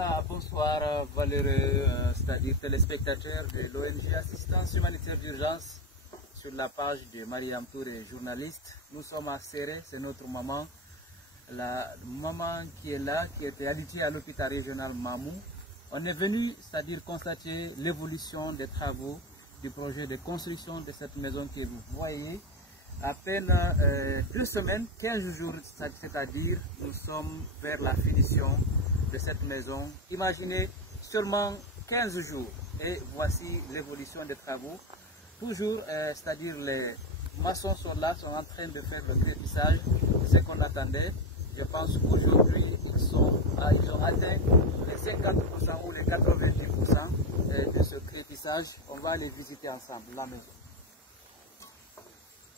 Voilà, bonsoir valeureux, c'est-à-dire téléspectateurs de l'ONG Assistance Humanitaire d'Urgence sur la page de Mariam Touré, journaliste. Nous sommes à Serré, c'est notre maman, la maman qui est là, qui était alitée à l'hôpital régional Mamou. On est venu, c'est-à-dire constater l'évolution des travaux du projet de construction de cette maison que vous voyez. À peine 2 semaines, 15 jours, c'est-à-dire nous sommes vers la finition de cette maison. Imaginez seulement 15 jours et voici l'évolution des travaux. Toujours, c'est-à-dire les maçons sont là, sont en train de faire le greffissage, ce qu'on attendait. Je pense qu'aujourd'hui, ils ont atteint les 50% ou les 90% de ce greffissage. On va aller visiter ensemble la maison.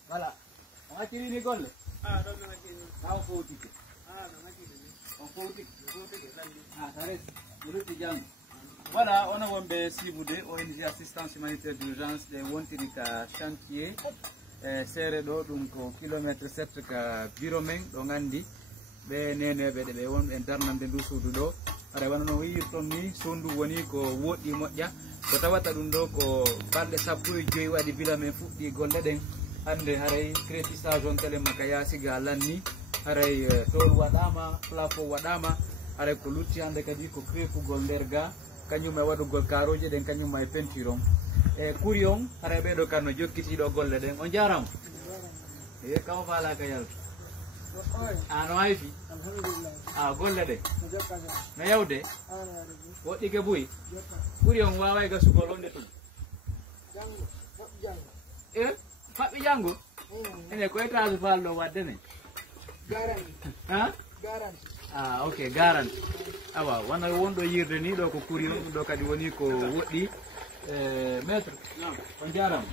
Voilà. On a tiré les golles. Ah, non, on faut tirer. Ah, on faut tirer. Ah, ça reste. Voilà, on a un Siboudé, ONG Assistance Humanitaire d'Urgence de Wontirika chantier. Serré donc kilomètre 7 ka Biromeng, donc Andi. Be nene be de won internande du suudu do ara wanno wirton ni sondu woni ko wodi modja ko tawata dum do ko balde sappo e joyi wadi bila men fuddi golle den hande haray crétissage on tele makaya siga lanni haray tol wadama plafo wadama haray ko lutti hande kadi ko crefu gol derga kanyum e wadugol karoje den kanyum e peinture e kurion haray be do kanno jokkiti do golle den on jaram e kam fala kayal ano ayfi ah golle de na yawde wodi ke buy buri on waaway ga sugo londe tum fabbi jango ene ko étage fallo wadde ne garanti ha garanti ah okay garanti awa wana wondo yirde ni do ko kuri on do kadi woni ko woddi maître on jaram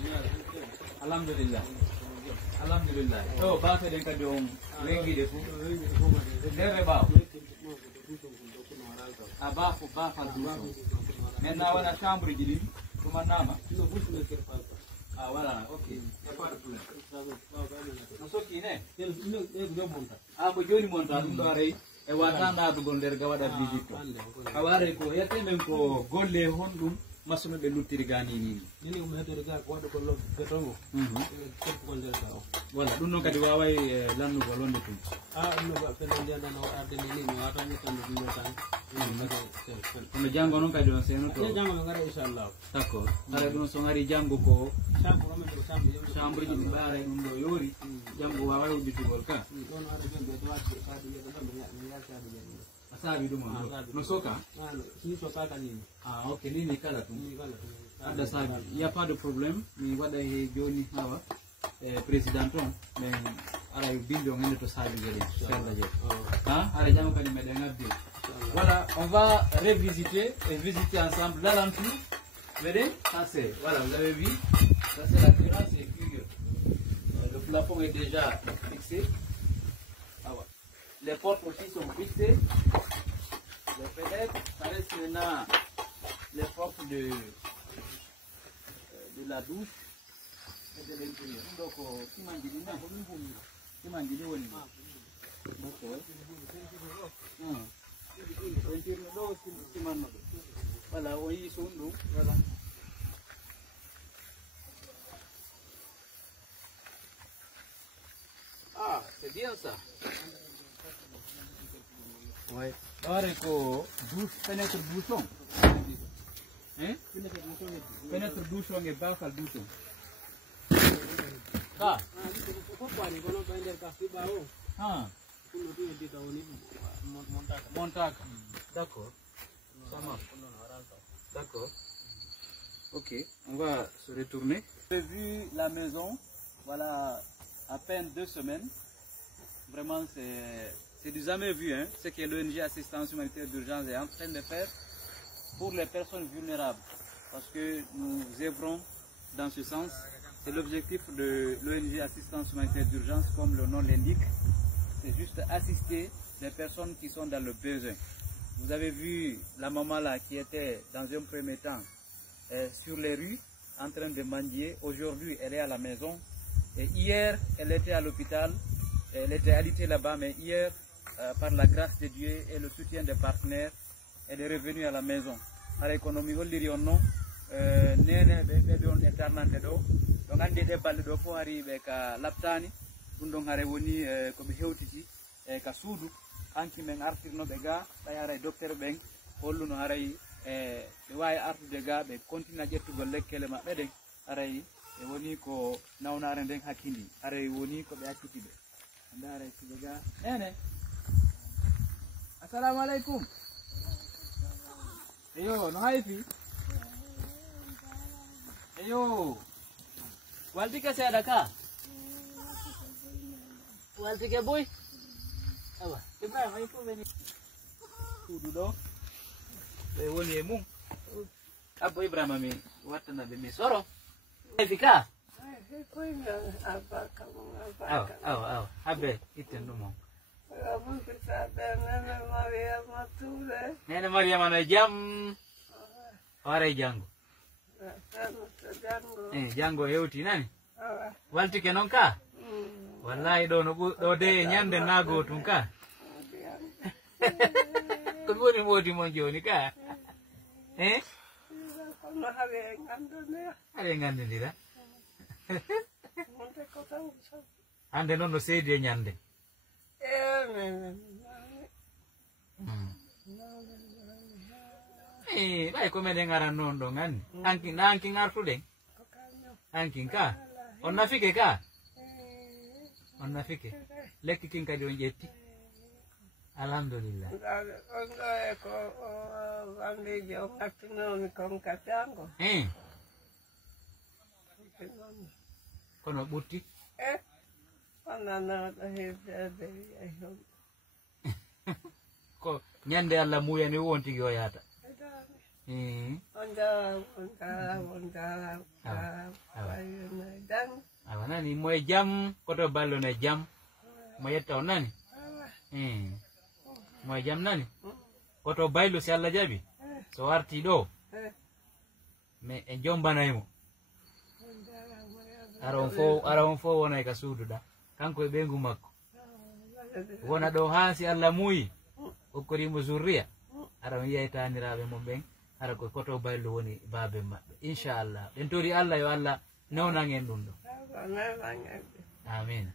alhamdulillah alhamdulillah to bafe den kadi on lengi de fu dere ba abafu bafa duso maintenant wana chambre jidi kuma nama ah voilà ok c'est pas de problème no soki ne ah bo joni monta dum do rey e watanda to gol der ga wada visite aware ko yete men ko golle hondum masuno be luttiri gani ni um hedo ga ko wada ko lo betongo ko der ga voilà dum non kadi waway lannu go londe tum ah no ba fel ndi andano arde ni no ata ni tan dum tan no jango non kadi on seno to jango ngara inshallah d'accord ara dum so ngari jango ko chambre ni bare dum do yori jango waway uditu gol ka non ara be do wadi ka do ni ya ka do asabi dum no soka ni soka kan ni ah ok ni kala tum ada sabi il y a pas de problème ni wada he joni hawa président on mais ara bindo ngene to sabi jeli inshallah je hein ara jamu kadi meden abdi voilà on va revisiter et visiter ensemble l'alentour voyez ça c'est voilà vous avez vu ça c'est la terrasse et puis le plafond est déjà fixé ah ouais. Les portes aussi sont fixées les fenêtres ça reste maintenant les portes de la douche et de l'intérieur. Donc, si on dit non, si on dit oui, voilà, oui, voilà. Ah, c'est bien ça. Ouais. Alors, douche, fenêtre bouton. Hein? Fenêtre bouchon et bafal bouton. Ah. Ah. Montagne. D'accord. Ça marche. D'accord. Ok, on va se retourner. J'ai vu la maison, voilà, à peine 2 semaines. Vraiment, c'est du jamais vu, hein, ce que l'ONG Assistance Humanitaire d'Urgence est en train de faire pour les personnes vulnérables. Parce que nous œuvrons dans ce sens. C'est l'objectif de l'ONG Assistance Humanitaire d'Urgence, comme le nom l'indique. C'est juste assister les personnes qui sont dans le besoin. Vous avez vu la maman là qui était dans un premier temps sur les rues en train de mendier. Aujourd'hui, elle est à la maison. Et hier, elle était à l'hôpital. Elle était alitée là-bas, mais hier, par la grâce de Dieu et le soutien des partenaires, et des revenus à la maison. Ara économie holliri on non nene ɓe on e tarnante ɗo ɗo andi ɗe balɗe ɗo fof ari ɓe ka labtani ɗum ɗon haare woni koɓe hewtiti e ka suudu hanki men artirnoɓe ga ɓay haray docteur ɓen holluno haray ɓe wawi artude ga ɓe continue ƴettugol lekkele maɓɓe ɗen haray e woni ko nawnare nden hakkindi haray woni ko ɓe acciti ɓe anda haray suɓe ga nene assalamu aleykum eyo no hayfi eyo waltike seeɗa ka waltike boy awa ibrahima ay fof woni suudu ɗo ɓe woni e mum abbo ibrahima mi wattanaɓe mi soro hayfi ka awa habbe itten ɗum on nene mariama no jam o ara e janngo janngo hewti nani waltike noon ka wallahi ɗo no ɗo de e ñande naago tum ka ko ɗum woni moodi mon joni ka haɗe gandidira hande noon no seedi e ñande ɓay ko meɗen aran noon ɗon anni ankin artuɗen ankin ka on nafike ka on nafike lekki kin kadi on ƴetti alhamdulillah kono ɓurti ko ñande Allah muyani won tigi o yaata awa nani mo e jam koto ballo ne jam mo yetta on nani mo e jam nani koto baylo si Allah jaɓi so warti ɗo mais e jombanaymo ara on fo wona e ka suuduɗa kanko e ɓeygu makko wona ɗo ha si Allah muyi hokkorimo zurriya ara on yiya e taniraɓe mum ɓen ara ko koto baylo woni babe maɓɓe inchallah ɓen tori Allah yo Allah nawnan en ɗum ɗo amin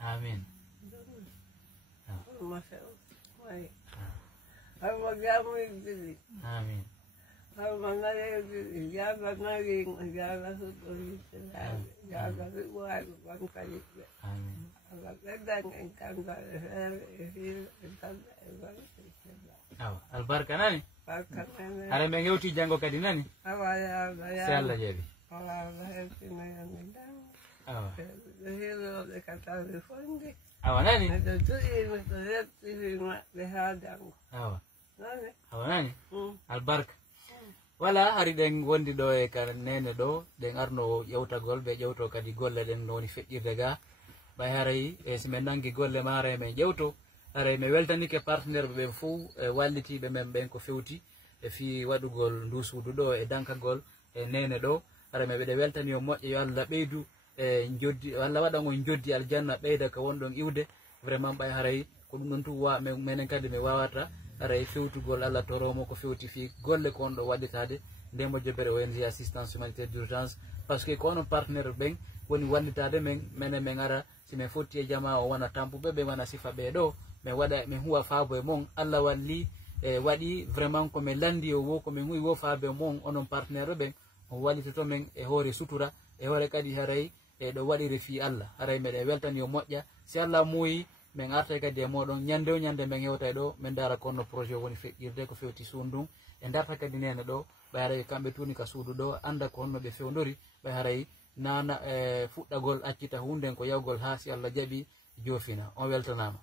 amin amin albarka nani ara men hewti janngo kadi nani se Allah jaɓi awa nani awa nani albarka wala hari ɗen wondi ɗo e ka nene ɗo ɗen arno ƴewtagol ɓe ƴewto kadi golle ɗen no woni feƴƴirde ga ɓay haray e so min nangi golle ma haray min ƴewto haray mi weltanike partenaire ɓe ɓen fou e wallitiɓe men ɓen ko fewti e fi waɗugol ndu suudu ɗo e dankagol e nene ɗo haray mi ɓeɗe weltani o moƴƴo yo Allah ɓeydu e joddi Allah waɗan on joddi aljanna ɓeyda ko wonɗon iwde vraiment ɓay haray ko ɗum ɗon tu minen kadi mi wawata haray fewtugol Allah toromo ko fewti fi golle ko on ɗo waɗitade nde mojjobere ONG assistance humanitaire d'urgence par ce que ko onon partenaire ɓen woni wallitade men menen min ara si min fotti e jama o wona tampuɓe ɓe wona sifa ɓe ɗo min waɗa min huwa faabo e mon Allah walli e waɗi vraiment komin landi o wo komin huwi wo faabe e mon onon partenaire ɓen on wallitoto men e hoore sutura e hoore kadi haray e ɗo waɗiri fi Allah haray meɗe weltani o moƴƴa si Allah muuyi min arta kadi e moɗon ñande o ñande min hewta ɗo min dara konno projet o woni feƴƴirde ko fewti suundun e darta kadi nene ɗo ɓe haray kamɓe tuni ka suudu ɗo anda ko honno ɓe fewdori ɓe haray nana e fuɗɗagol accita hunden ko yawgol ha si Allah jaɓi joofina on weltanama